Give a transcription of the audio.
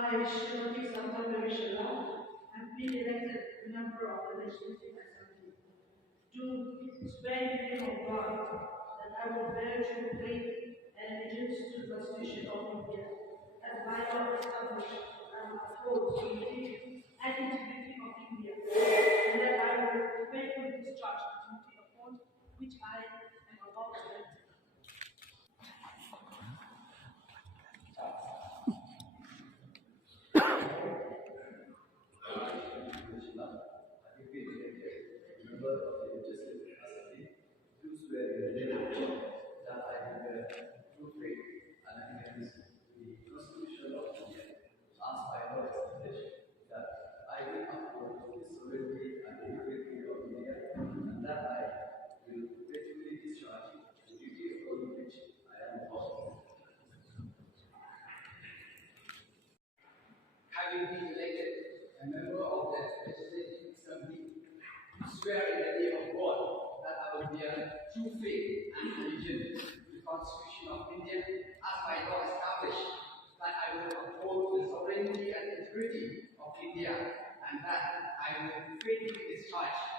I, Shrimati Santa Vishela, have been elected member of the Legislative Assembly. Do swear in the name of God that I will bear true faith and allegiance to the Constitution of India, as by law established and uphold the unity and integrity of India, and that I will faithfully discharge the duty upon which I am about to enter. Member of the Legislative Assembly, do swear in the name of God that I will bear true faith and allegiance to the Constitution of India, as by law established, that I will uphold the sovereignty and integrity of India, and that I will faithfully discharge the duty upon which I am about. Having been elected a member of the Legislative Assembly, swear in the name of God that I will bear true faith and allegiance to the Constitution of India, as by law established, that I will uphold the sovereignty and integrity of India, and that I will faithfully discharge